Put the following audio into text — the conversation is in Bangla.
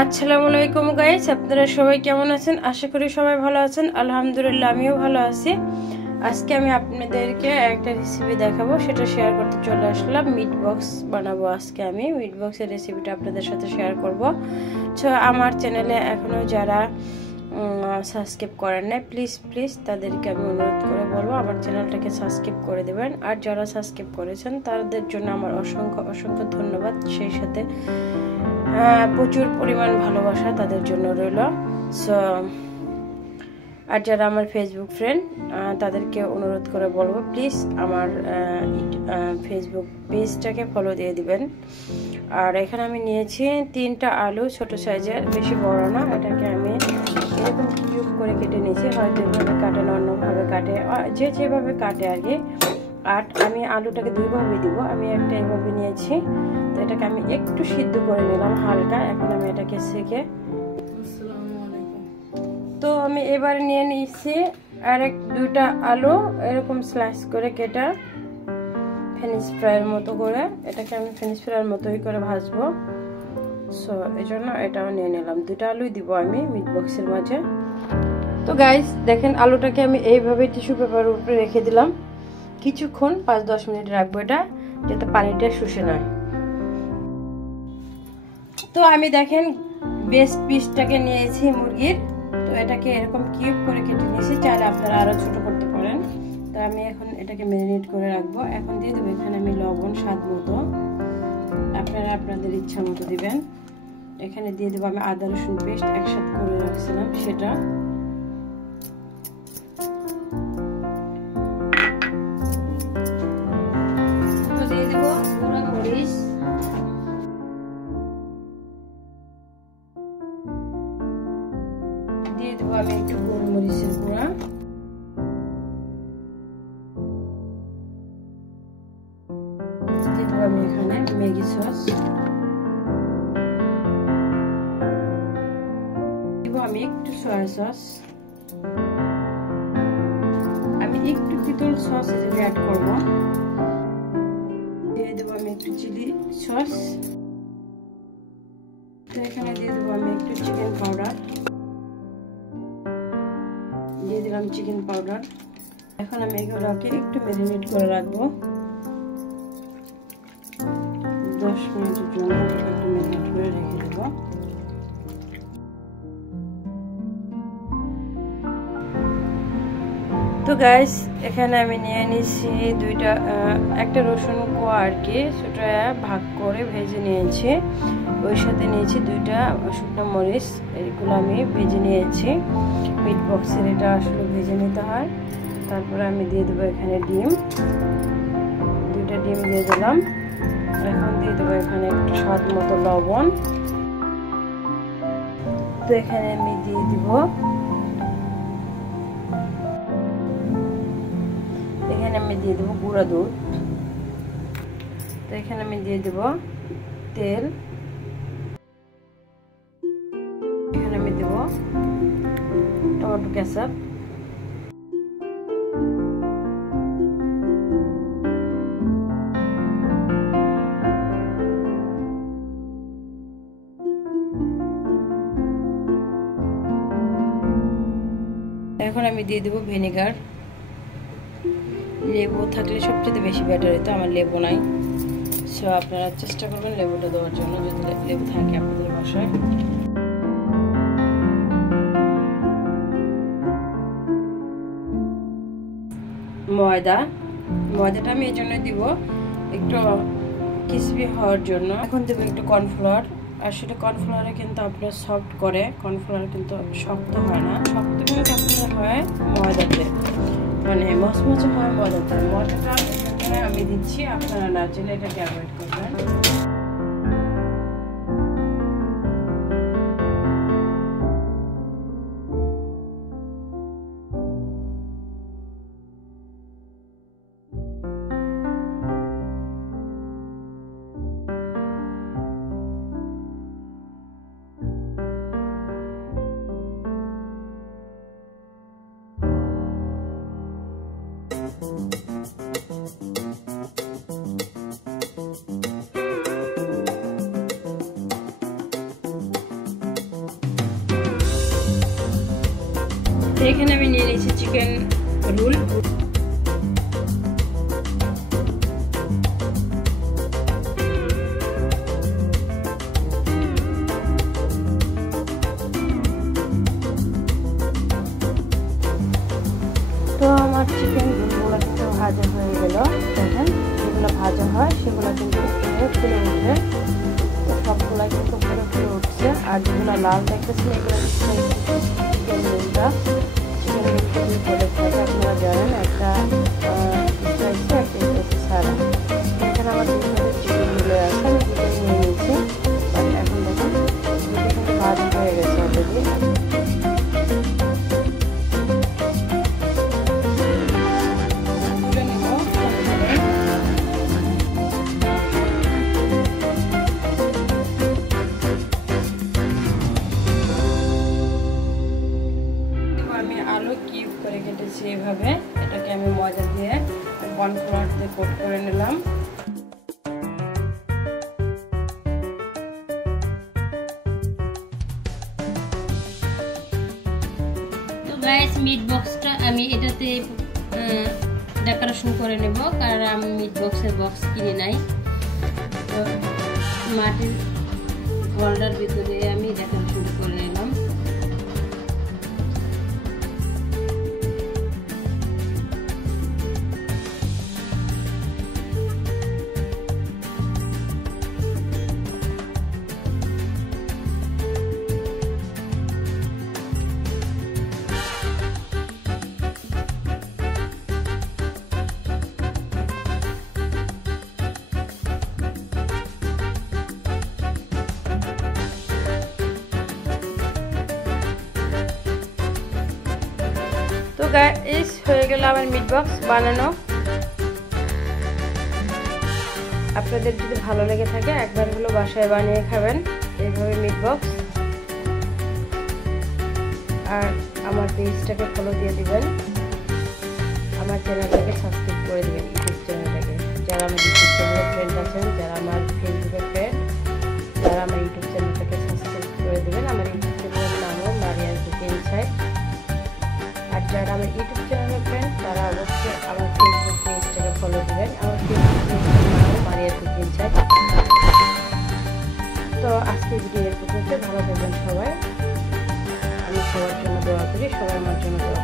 আসসালামু আলাইকুম গাইস, আপনারা সবাই কেমন আছেন? আশা করি সবাই ভালো আছেন। আলহামদুলিল্লাহ আমিও ভালো আছি। আজকে আমি আপনাদেরকে একটা রেসিপি দেখাবো, সেটা শেয়ার করতে চলে আসলাম। মিট বক্স বানাবো আজকে আমি। মিট বক্সের রেসিপিটা আপনাদের সাথে শেয়ার করব। তো আমার চ্যানেলে এখনও যারা সাবস্ক্রাইব করেন না, প্লিজ তাদেরকে আমি অনুরোধ করে বলবো আমার চ্যানেলটাকে সাবস্ক্রাইব করে দেবেন। আর যারা সাবস্ক্রাইব করেছেন তাদের জন্য আমার অসংখ্য ধন্যবাদ। সেই সাথে প্রচুর পরিমাণ ভালোবাসা তাদের জন্য রইল। সো আর যারা আমার ফেসবুক ফ্রেন্ড তাদেরকে অনুরোধ করে বলবো প্লিজ আমার ফেসবুক পেজটাকে ফলো দিয়ে দিবেন। আর এখানে আমি নিয়েছি 3টা আলু, ছোট সাইজের, বেশি বড় না। এটাকে আমি এরকম কিউব করে কেটে নিয়েছি, হয়তো এভাবে কাটে না অন্যভাবে কাটে, যেভাবে কাটে আর কি। আর আমি আলুটাকে দুইভাবে দিব। আমি একটা এভাবে নিয়েছি, তো এটাকে আমি একটু সিদ্ধ করে নিলাম হালকা। এখন আমি এটাকে সেকে, তো আমি এবারে নিয়ে নিয়েছি আর 2টা আলু এরকম স্লাইস করে কেটে ফ্রেঞ্চ ফ্রাইয়ের মতো করে। এটাকে আমি ফ্রেঞ্চ ফ্রাইয়ের মতোই করে ভাজবো। সো এই জন্য এটাও নিয়ে নিলাম। 2টা আলুই দিব আমি মিট বক্সের মাঝে। তো গাইস দেখেন, আলুটাকে আমি এইভাবে টিস্যু পেপারের উপরে রেখে দিলাম কিছুক্ষণ, 5-10 মিনিট রাখবো এটা, যাতে পানিটা শুষে নেয়। তো আমি দেখেন বেস্ট পিসটাকে নিয়েছি মুরগির, তো এটাকে এরকম কিউব করে কেটে নিয়েছি। চাইলে আপনারা আরো ছোট করতে পারেন। তো আমি এখন এটাকে ম্যারিনেট করে রাখবো। এখন দিয়ে দেবো এখানে আমি লবণ স্বাদ মতো, আপনারা আপনাদের ইচ্ছা মতো দিবেন। এখানে দিয়ে দেবো আমি আদা রসুন পেস্ট একসাথে করে রাখছিলাম সেটা। দিয়ে দেবো গুঁড়া মরিচ, দিয়ে দেবো আমি একটু গোলমরিচের গুঁড়া, দিয়ে দেবো আমি এখানে ম্যাগি সস, দেবো আমি একটু সয়া সস, আমি একটু পিতল সস এখানে অ্যাড করবো, দিয়ে দেবো আমি একটু চিলি সস, তো এখানে দিয়ে দেবো আমি একটু চিকেন পাউডার, দিয়ে দিলাম চিকেন পাউডার। এখন আমি এগুলোকে একটু ম্যারিনেট করে রাখবো 10 মিনিটের জন্য। একটু ম্যারিনেট করে রেখে দেবো। তো গাইস এখানে আমি নিয়ে নিয়েছি একটা রসুন কোয়া আর কি, সেটা ভাগ করে ভেজে নিয়েছি। ওই সাথে নিয়েছি 2টা শুকনো মরিচ, এগুলো আমি ভেজে নিয়েছি। মিট বক্সের এটা আসলে ভেজে নিতে হয়। তারপরে আমি দিয়ে দেবো এখানে ডিম, 2টা ডিম দিয়ে দিলাম। এখন দিয়ে দেবো এখানে একটু স্বাদ মতো লবণ। তো এখানে আমি দিয়ে দিব গুঁড়া দুধ। তো এখানে আমি দিয়ে দেব তেল, এখানে আমি দেব টমেটো কেচাপ, এখন আমি দিয়ে দেব ভিনেগার। লেবু থাকলে সবচেয়ে বেশি বেটার হতো, আমার লেবু নাই। সো আপনারা চেষ্টা করবেন লেবুটা দেওয়ার জন্য, যদি লেবু থাকে আপনাদের বাসায়। ময়দাটা আমি এই জন্য দিব একটু ক্রিসপি হওয়ার জন্য। এখন দেবো একটু কর্নফ্লাওয়ার। আর সেটা কর্নফ্লাওয়ারে কিন্তু আপনার সফট করে, কর্নফ্লাওয়ার কিন্তু শক্ত হয় না। শক্ত কিন্তু আপনার হয় ময়দাতে, মানে মচমচে হয় ময়দাটা। এখানে আমি দিচ্ছি, আপনারা না চাইলে এটাকে অ্যাভয়েড করবেন। এখানে আমি নিয়ে নিয়েছি চিকেন রোল। তো আমার চিকেন রোলগুলো কিন্তু ভাজা হয়ে গেল। দেখেন যেগুলো ভাজা হয় সেগুলো কিন্তু ফুলে উঠবে। তো সবগুলো কিন্তু ফুলে ফুলে উঠছে। আর যেগুলো লাল দেখতেছেন এগুলো চিকেন রোলটা চিকেন রোলটা করে থাকে আপনারা জানেন, একটা স্পাইসি একটা স্পাইসি ছাড়া। এখানে আমার দুটো চিকেন রোল আছে, আমি দুটো নিয়ে নিয়েছি। এখন দেখুন দুটো কিন্তু ভাজা হয়ে গেছে অলরেডি। আলু কিউব করে কেটেছি এভাবে, এটাকে আমি ময়দা দিয়ে কর্নফ্লাওয়ার দিয়ে কোট করে নিলাম। তো গাইস মিট বক্সটা আমি এটাতে ডেকোরেশন করে নেব, কারণ আমি মিট বক্সের বক্স কিনে নাই। তো মাটির হোল্ডার ভিতরে আমি ডেকোরেশন করে নিলাম। তো গাইস হয়ে গেল আমার মিট বক্স বানানো। আপনাদের যদি ভালো লেগে থাকে একবার হলো বাসায় বানিয়ে খাবেন এইভাবে মিট বক্স। আর আমার পেজটাকে ফলো দিয়ে দিবেন, আমার চ্যানেলটাকে সাবস্ক্রাইব করে দিবেন, ইউটিউব চ্যানেলটাকে। যারা আমার ইউটিউব চ্যানেলের ফ্রেন্ড আছেন, যারা আমার ফেসবুকের ফ্রেন্ড, যারা আমার ইউটিউব চ্যানেলটাকে সাবস্ক্রাইব করে দিবেন। আমার ইউটিউব চ্যানেলের নামও মারিয়াস কুকিং ইনসাইড। আর যারা আমার ইউটিউব চ্যানেলের ফ্রেন্ড তারা অবশ্যই আমার ফেসবুক পেজটাকে ফলো দিবেন। আমার ফেসবুক পেজটার নামও মারিয়াস কুকিং ইনসাইড। তো আজকের ভিডিও এর পর্যন্ত। ভালো থাকবেন সবাই। আমি সবার জন্য দোয়া করি, সবাই আমার জন্য দোয়া